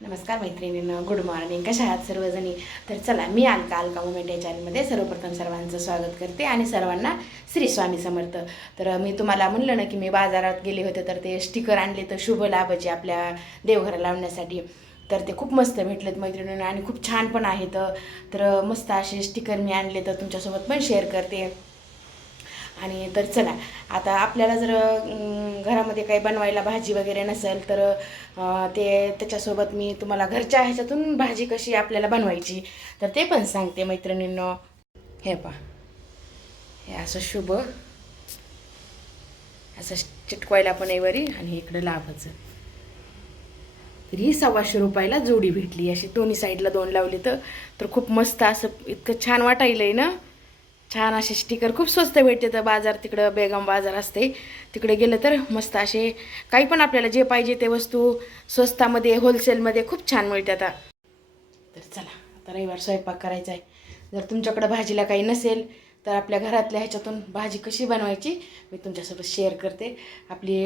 नमस्कार मैत्रिणींनो, good morning. कशा आहात सर्वजणी? तर चला, मी अलका मुमेंट या चॅनलमध्ये सर्वप्रथम सर्वांचं स्वागत करते आणि सर्वांना श्री स्वामी समर्थ. तर मी तुम्हाला म्हणलं ना की मी बाजारात गेले होते, तर ते स्टिकर आणले तर शुभ लाभाचे आपल्या देवघराला लावण्यासाठी. तर ते खूप मस्त भेटलेत मैत्रिणींना आणि खूप छान पण आहेत. तर मस्त असे स्टिकर मी आणले तर तुमच्यासोबत पण शेअर करते. आणि तर चला, आता आपल्याला जर घरामध्ये काही बनवायला भाजी वगैरे नसेल तर त्याच्यासोबत मी तुम्हाला घरच्या ह्याच्यातून भाजी कशी आपल्याला बनवायची तर ते पण सांगते मैत्रिणींनो. हे पहा, हे असं शुभ असं चिटकवायला पण आहे वरी आणि इकडं लाभाचं. तर ही 125 रुपयाला जोडी भेटली. अशी दोन्ही साईडला 2 लावली तर खूप मस्त असं इतकं छान वाटायलंय ना. छान असे स्टिकर खूप स्वस्त भेटते. तर बाजार तिकडं बेगम बाजार असते, तिकडे गेलं तर मस्त असे काही पण आपल्याला जे पाहिजे ते वस्तू स्वस्तामध्ये होलसेलमध्ये खूप छान मिळतात. तर चला, आता रविवार स्वयंपाक करायचा आहे. जर तुमच्याकडं भाजीला काही नसेल तर आपल्या घरातल्या ह्याच्यातून भाजी कशी बनवायची मी तुमच्यासोबत शेअर करते. आपली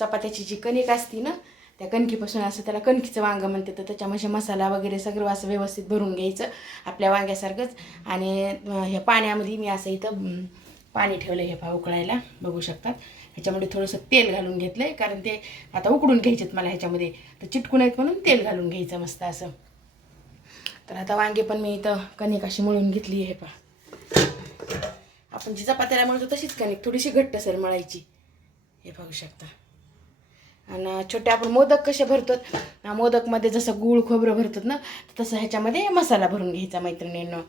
चपात्याची जी कणिक असती ना, त्या कणकीपासून असं त्याला कणकीचं वांगं म्हणते. तर त्याच्यामध्ये मसाला वगैरे सगळं असं व्यवस्थित भरून घ्यायचं आपल्या वांग्यासारखंच. आणि ह्या पाण्यामध्ये मी असं इथं पाणी ठेवलं, हे पहा उकळायला, बघू शकतात. ह्याच्यामध्ये थोडंसं तेल घालून घेतलं आहे, कारण ते आता उकडून घ्यायचेत मला ह्याच्यामध्ये, तर चिटकून आहेत म्हणून तेल घालून घ्यायचं मस्त असं. तर आता वांगे पण मी इथं कणिक अशी मळून घेतली आहे. पहा, आपण जी चपात्याला मळतो तशीच कणिक थोडीशी घट्टसर मळायची, हे बघू शकता. आणि छोटे आपण मोदक कसे भरतो, मोदकमध्ये जसं गूळ खोबरं भरतात ना, तसं ह्याच्यामध्ये मसाला भरून घ्यायचा मैत्रिणींनो.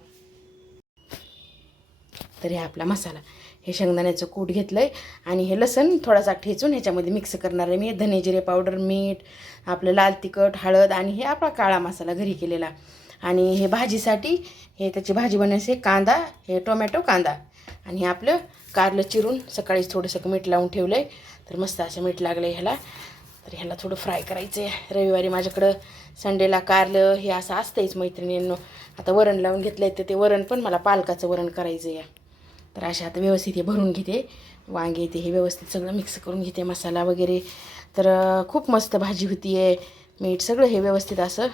तर हे आपला मसाला, हे शेंगदाण्याचं कूट घेतलं आहे आणि हे लसण थोडासा ठेचून ह्याच्यामध्ये मिक्स करणार आहे मी. धने जिरे पावडर, मीठ, आपलं लाल तिखट, हळद आणि हे आपला काळा मसाला घरी केलेला. आणि हे भाजीसाठी, हे त्याची भाजी बनवायची, कांदा, हे टोमॅटो कांदा आणि हे आपलं कारलं चिरून सकाळीच थोडंसं मीठ लावून ठेवलं आहे. तर मस्त असं मीठ लागलं आहे ह्याला. तर ह्याला थोडं फ्राय करायचं आहे. रविवारी माझ्याकडं संडेला कारलं हे असं असतंच मैत्रिणींनो. आता वरण लावून घेतलं आहे, तर ते वरण पण मला पालकाचं वरण करायचं आहे. तर अशा आता व्यवस्थित हे भरून घेते वांगे, ते हे व्यवस्थित सगळं मिक्स करून घेते मसाला वगैरे. तर खूप मस्त भाजी होती आहे. मीठ सगळं हे व्यवस्थित असं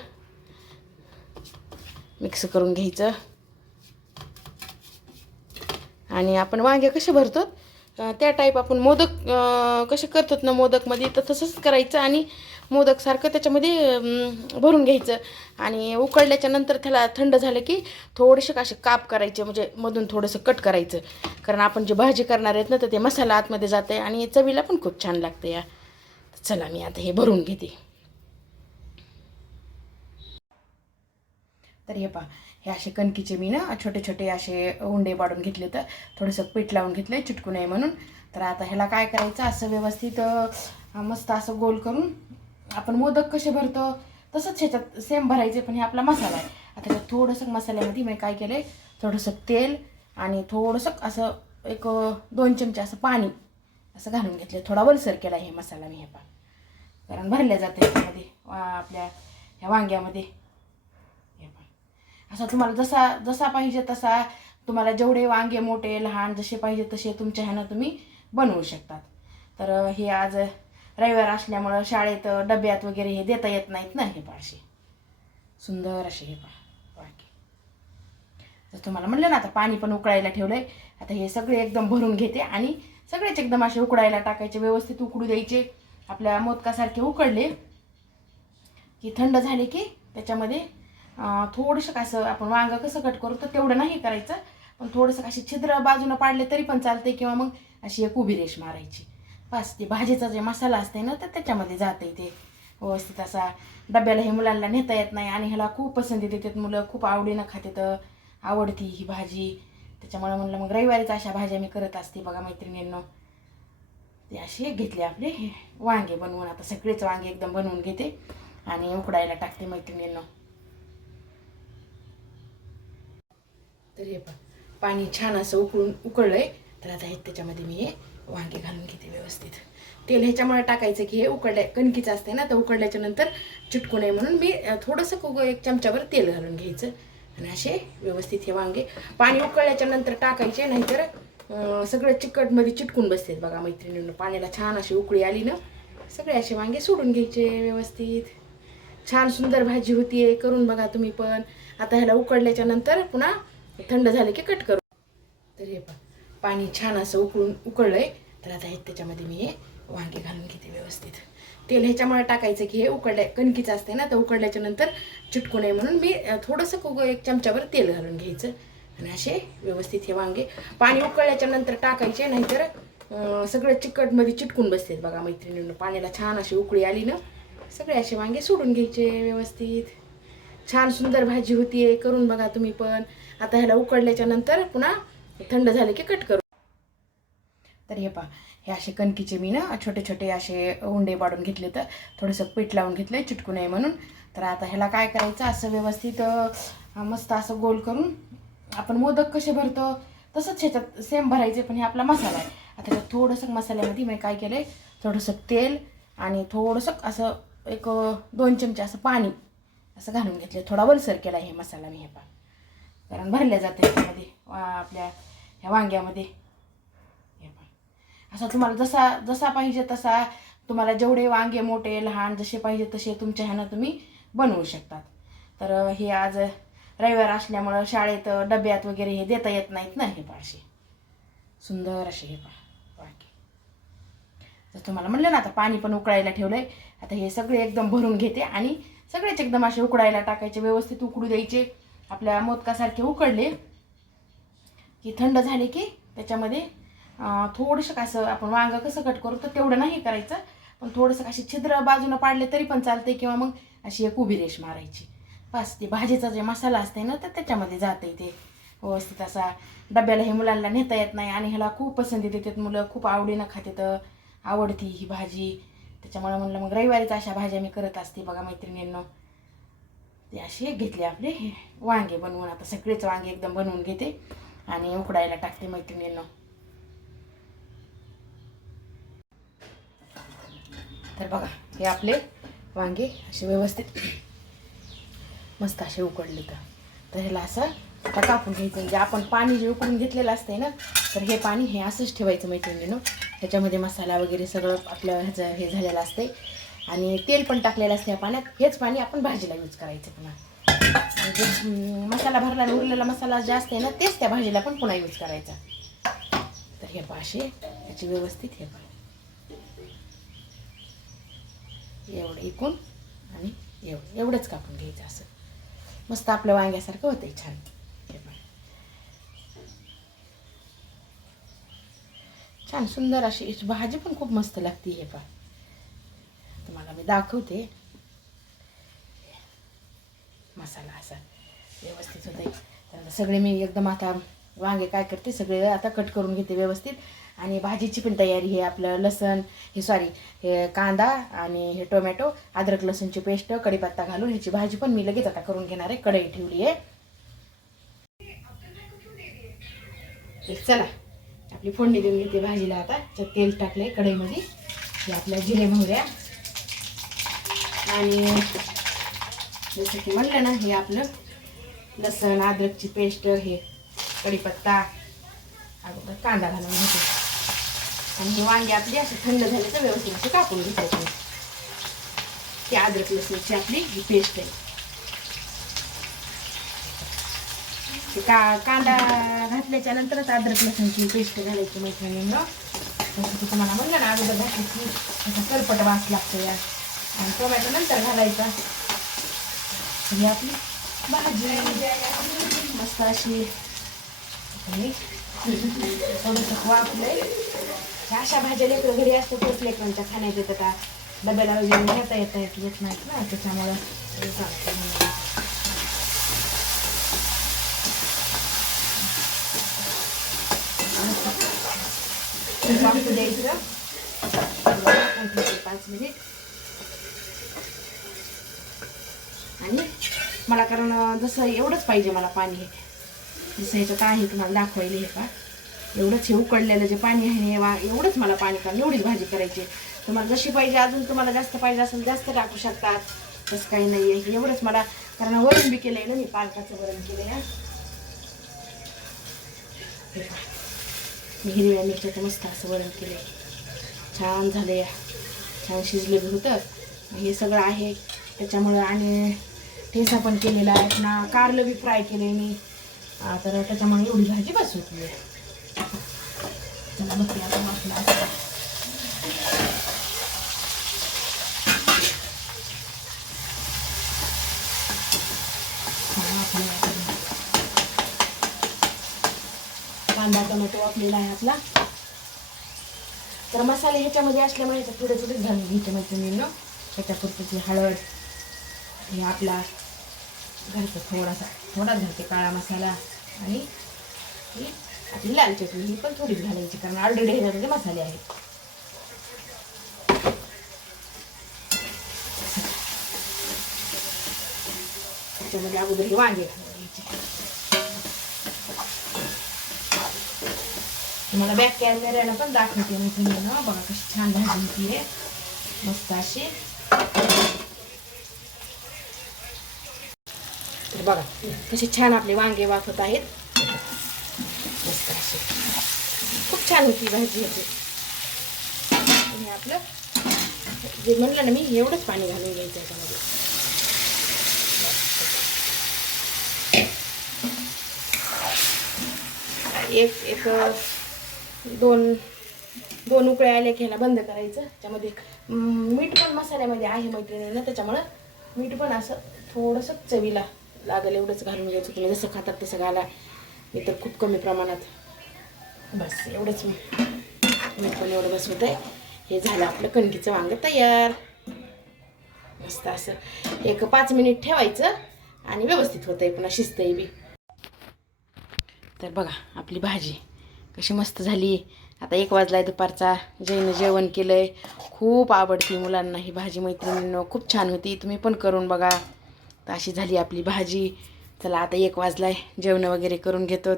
मिक्स करून घ्यायचं. आणि आपण वांगे कसे भरतो त्या टाईप आपण मोदक कसे करतात ना मोदकमध्ये, तर तसंच करायचं आणि मोदकसारखं त्याच्यामध्ये भरून घ्यायचं. आणि उकळल्याच्या नंतर त्याला थंड झालं की थोडेसे असे काप करायचे, म्हणजे मधून थोडंसं कट करायचं. कारण आपण जे भाजी करणार आहेत ना, तर ते मसाला आतमध्ये जाते आणि चवीला पण खूप छान लागते या. चला, मी आता हे भरून घेते. तर हे पहा, हे असे कणकीचे मी ना छोटे छोटे असे उंडे पाडून घेतले, तर थोडंसं पीठ लावून घेतलं आहे चिटकू नये म्हणून. तर आता ह्याला काय करायचं, असं व्यवस्थित मस्त असं गोल करून आपण मोदक कसे भरतो तसंच ह्याच्यात सेम भरायचे. पण हे आपला मसाला आहे. आता त्यात थोडंसं मसाल्यामध्ये मी काय केलं आहे, थोडंसं तेल आणि थोडंसं असं 1-2 चमचे असं पाणी असं घालून घेतलं. थोडा वलसर केला हे मसाला मी, हे पहा, कारण भरल्या जाते ह्याच्यामध्ये आपल्या ह्या वांग्यामध्ये. असा तुम्हाला जसा जसा पाहिजे तसा, तुम्हाला जेवढे वांगे मोठे लहान जसे पाहिजे तसे तुमच्या ह्यानं तुम्ही बनवू शकतात. तर हे आज रविवार असल्यामुळं शाळेत डब्यात वगैरे हे देता येत नाहीत ना. हे पहा, असे सुंदर असे, हे पहा वांगे. जर तुम्हाला म्हणलं ना, आता पाणी पण उकळायला ठेवलं आहे. आता हे सगळे एकदम भरून घेते आणि सगळेच एकदम असे उकळायला टाकायचे, व्यवस्थित उकडू द्यायचे. आपल्या मोदकासारखे उकडले की थंड झाले की त्याच्यामध्ये थोडंसं कसं आपण वांगं कसं कट करू तर तेवढं नाही करायचं, पण थोडंसं अशी छिद्र बाजूनं पाडले तरी पण चालते, किंवा मग अशी एक उभी रेष मारायची. बस ते भाजीचा जे मसाला असते ना, तर त्याच्यामध्ये जाते ते व्यवस्थित. असा डब्याला हे मुलांना नेता येत नाही आणि ह्याला खूप पसंती देतात मुलं, खूप आवडीनं खाते. तर आवडती ही भाजी, त्याच्यामुळे म्हणलं मग रविवारीच अशा भाज्या मी करत असते. बघा मैत्रिणींनो, ते असे घेतले आपले हे वांगे बनवून. आता सगळेच वांगे एकदम बनवून घेते आणि उकडायला टाकते मैत्रिणींनो. तर हे पहा, पाणी छान असं उकळलंय. तर आता हे त्याच्यामध्ये मी हे वांगे घालून घेते व्यवस्थित. तेल ह्याच्यामुळे टाकायचं की हे उकळल्या कणकीचं असते ना, तर उकळल्याच्या नंतर चिटकू नये म्हणून मी थोडंसं 1 चमचाभर तेल घालून घ्यायचं आणि असे व्यवस्थित हे वांगे पाणी उकळल्याच्या नंतर टाकायचे, नाहीतर सगळं चिकटमध्ये चिटकून बसतात. बघा मैत्रिणींनो, पाण्याला छान अशी उकळी आली ना, सगळे असे वांगे सोडून घ्यायचे व्यवस्थित. छान सुंदर भाजी होतीये, करून बघा तुम्ही पण. आता ह्याला उकडल्याच्या नंतर पुन्हा थंड झाले की कट करू. तर हे पाणी छान असं उकळलंय. तर आता त्याच्यामध्ये मी हे वांगे घालून घेते व्यवस्थित. तेल ह्याच्यामुळे टाकायचं की हे कणकीचं असते ना, तर उकडल्याच्या नंतर चिटकू नये म्हणून मी थोडंसं 1 चमचाभर तेल घालून घ्यायचं आणि असे व्यवस्थित हे वांगे पाणी उकळल्याच्या नंतर टाकायचे, नाहीतर सगळं चिकटमध्ये चिटकून बसतात बघा मैत्रिणींनो. पाण्याला छान अशी उकळी आली ना, सगळे असे वांगे सोडून घ्यायचे व्यवस्थित. छान सुंदर भाजी होतीये, करून बघा तुम्ही पण. आता ह्याला उकडल्याच्या नंतर पुन्हा थंड झाले की कट करू. तर हे असे कणकीचे मी ना छोटे छोटे असे उंडे पाडून घेतले, तर थोडंसं पीठ लावून घेतलंय चिटकू नये म्हणून. तर आता ह्याला काय करायचं, असं व्यवस्थित मस्त असं गोल करून आपण मोदक कसे भरतो तसंच ह्याच्यात सेम भरायचे. पण हे आपला मसाला आहे. आता त्या थोडंसं मसाल्यामध्ये मी काय केलंय, थोडंसं तेल आणि थोडंसं असं 2 चमचे असं पाणी असं घालून घेतलं. थोडा वलसर केला हे मसाला मी कारण भरल्या जाते ह्याच्यामध्ये आपल्या ह्या वांग्यामध्ये. असा तुम्हाला जसा पाहिजे तसा, तुम्हाला जेवढे वांगे मोठे लहान जसे पाहिजे तसे तुमच्या ह्यानं तुम्ही बनवू शकतात. तर हे आज रविवार असल्यामुळं शाळेत डब्यात वगैरे हे देता येत नाहीत ना. हे असे सुंदर असे वांगे. तर तुम्हाला म्हणलं ना, आता पाणी पण उकळायला ठेवलंय. आता हे सगळे एकदम भरून घेते आणि सगळेच एकदम असे उकडायला टाकायचे, व्यवस्थित उकडू द्यायचे. आपल्या मोदकासारखे उकडले की थंड झाले की त्याच्यामध्ये थोडंसं असं आपण वांग कसं कट करू तर तेवढं नाही करायचं, पण थोडंसं अशी छिद्र बाजूनं पाडले तरी पण चालते, किंवा मग अशी एक उभी रेष मारायची. बस ते भाजीचा जे मसाला असते ना, तर त्याच्यामध्ये जाते ते व्यवस्थित. असा डब्याला हे मुलांना नेता येत नाही आणि ह्याला खूप पसंती देतात मुलं, खूप आवडीनं खाते. तर आवडती ही भाजी, त्याच्यामुळे म्हणलं मग रविवारीच अशा भाज्या मी करत असते बघा मैत्रिणींनो. ते असे घेतले आपले हे वांगे बनवून. आता सगळेच वांगे एकदम बनवून घेते आणि उकडायला टाकते मैत्रिणींनो. तर बघा हे आपले वांगे असे व्यवस्थित मस्त असे उकडले. तर ह्याला असं आता कापून घ्यायचं. म्हणजे आपण पाणी जे उकडून घेतलेलं असते ना, तर हे पाणी हे असंच ठेवायचं मैत्रिणींनो. त्याच्यामध्ये मसाला वगैरे सगळं आपलं ह्याचं हे झालेलं असते आणि तेल पण टाकलेलं असते या पाण्यात. हेच पाणी आपण भाजीला यूज करायचं पुन्हा. म्हणजे मसाला भरला उरलेला मसाला जे असते ना, तेच त्या भाजीला पण पुन्हा यूज करायचा. तर हे असे ह्याची व्यवस्थित हे एवढं इकून आणि एवढंच कापून घ्यायचं. असं मस्त आपलं वांग्यासारखं होतंय छान. छान सुंदर अशी भाजी पण खूप मस्त लागते. हे तुम्हाला मी दाखवते. मसाला असा व्यवस्थित होते. तर सगळे मी एकदम आता वांगे काय करते, सगळे आता कट करून घेते व्यवस्थित. आणि भाजीची पण तयारी हे आपलं लसण हे कांदा आणि हे टोमॅटो, अद्रक लसूणची पेस्ट, कढीपत्ता घालून ह्याची भाजी पण मी लगेच आता करून घेणार आहे. कढई ठेवली आहे. चला आपली फोडणी देऊन घेते भाजीला. आता तेल टाकले कढईमध्ये. हे आपल्या जिरे मोहऱ्या आणि जसं की म्हणलं ना, हे आपलं लसण अद्रकची पेस्ट, हे कढीपत्ता, अगोदर कांदा घालून घेते. आणि हे वांगे आपली असे थंड झाले तर व्यवस्थित असे कापून घेते. ती अद्रक लसणीची आपली ही पेस्ट आहे. कांदा घातल्याच्या नंतरच अद्रक लसूणची पेस्ट घालायची मैत्रिणींनो. जसं की तुम्हाला म्हणलं ना, अगोदर घातली की असा करपट वास लागतो या. आणि टोमॅटो नंतर घालायचा. ही आपली भाजी मस्त अशी थोडंसं वापलंय. अशा भाज्या लेकरं घरी असतो तोच लेकरांच्या खाण्यात येतं का, डब्याला वगैरे घेता येत नाहीत ना, त्याच्यामुळं वापरू द्यायचं 5 मिनिट. आणि मला कारण जसं एवढंच पाहिजे मला पाणी, हे जसं ह्याच्यात आहे तुम्हाला दाखवायला हे का, एवढंच हे उकडलेलं जे पाणी आहे एवढंच मला पाणी, कारण एवढीच भाजी करायची. तुम्हाला जशी पाहिजे, अजून तुम्हाला जास्त पाहिजे असेल जास्त टाकू शकतात, तसं काही नाही आहे. एवढंच मला, कारण वरण बी केलंय ना मी, पालकाचं वरण केलंय ना. मी हिरव्या मिरच्याचं मस्त असं वरण केलं आहे. छान झालं, छान शिजलं बी होतं. हे सगळं आहे त्याच्यामुळं आणि ठेचा पण केलेला आहे ना, कारलं बी फ्राय केले मी. तर त्याच्यामुळे एवढी भाजी बस होती. चला बघते आता मसाला. कांदा टोमॅटो वापलेला आहे आपला. तर मसाले ह्याच्यामध्ये असल्यामुळे ह्याच्यात थोडे थोडेच घालून घ्यायचे मैत्रिणींनो. ह्याच्यापुरती हळद, हे आपला घालतो थोडाच घालते काळा मसाला, आणि ही आपली लाल चटणी ही पण थोडीच घालायची, कारण ऑलरेडी ह्याच्यामध्ये मसाले आहेत. त्याच्यामध्ये अगोदर हे वांगे घालायचे. तुम्हाला बॅक कॅमेऱ्यानं पण दाखवते मैत्रिणींनो. बघा कशी छान भाजी होती आहे, मस्त अशी. तर बघा कसे छान आपले वांगे वाफत आहेत, मस्त असे. खूप छान होती भाजी ह्याची. आणि आपलं जे म्हणलं ना मी, एवढंच पाणी घालून घ्यायचं याच्यामध्ये. एक दोन उकळ्या आल्या की ह्याला बंद करायचं. त्याच्यामध्ये मीठ पण मसाल्यामध्ये आहे मैत्रिणींना, त्याच्यामुळं मीठ पण असं थोडंसं चवीला लागेल एवढंच घालून घ्यायचं. तुम्ही जसं खातात तसं घाला, मी तर खूप कमी प्रमाणात, बस एवढंच मीठ पण एवढं बस होतं आहे. हे झालं आपलं कणकीचं वांगं तयार. मस्त असं 5 मिनिट ठेवायचं आणि व्यवस्थित होतं आहे, पुन्हा शिजतंही बी. तर बघा आपली भाजी कशी मस्त झाली. आता 1 वाजला आहे दुपारचा. जयनं जेवण केलं आहे. खूप आवडती मुलांना ही भाजी मैत्रिणींनो, खूप छान होती. तुम्ही पण करून बघा. तर अशी झाली आपली भाजी. चला आता 1 वाजला आहे, जेवण वगैरे करून घेतो.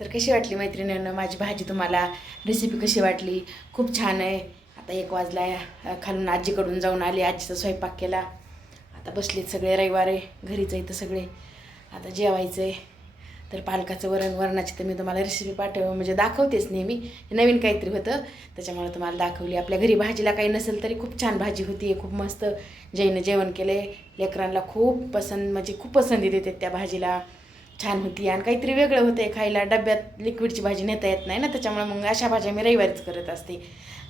तर कशी वाटली मैत्रिणींनो माझी भाजी, तुम्हाला रेसिपी कशी वाटली? खूप छान आहे. आता 1 वाजला आहे, खालून आजीकडून जाऊन आली, आजीचा स्वयंपाक केला. आता बसलेत सगळे, रविवार आहे, घरीच इथं सगळे. आता जेवायचं आहे. तर पालकाचं वरणाची तर मी तुम्हाला रेसिपी म्हणजे दाखवतेच नेहमी. नवीन काहीतरी होतं त्याच्यामुळे तुम्हाला दाखवली. आपल्या घरी भाजीला काही नसेल तरी खूप छान भाजी होती आहे, खूप मस्त. जयनं जेवण केले. लेकरांना खूप खूप पसंती देते त्या भाजीला. छान होती आणि काहीतरी वेगळं होतं आहे खायला. डब्यात लिक्विडची भाजी नेता येत नाही ना, त्याच्यामुळे मग अशा भाज्या मी रविवारीच करत असते.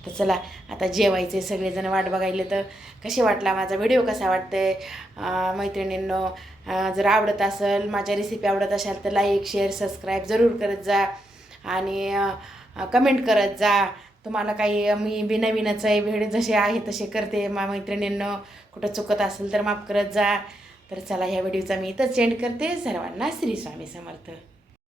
तर चला आता जेवायचे, सगळेजण वाट बघायले. तर कसे वाटला माझा व्हिडिओ, कसा वाटतंय मैत्रिणींनो? जर आवडत असेल, माझ्या रेसिपी आवडत असेल तर लाईक शेअर सबस्क्राईब जरूर करत जा आणि कमेंट करत जा. तुम्हाला काही मी बी नवीनच आहे, व्हिडिओ जसे आहे तसे करते. मैत्रिणींनो कुठं चुकत असेल तर माफ करत जा. तर चला ह्या व्हिडिओचा मी इथंच एंड करते. सर्वांना श्री स्वामी समर्थ.